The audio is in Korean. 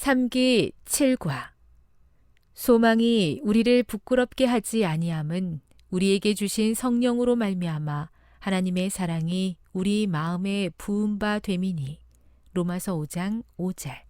삼기 7과. 소망이 우리를 부끄럽게 하지 아니함은 우리에게 주신 성령으로 말미암아 하나님의 사랑이 우리 마음에 부은 바 됨이니 로마서 5장 5절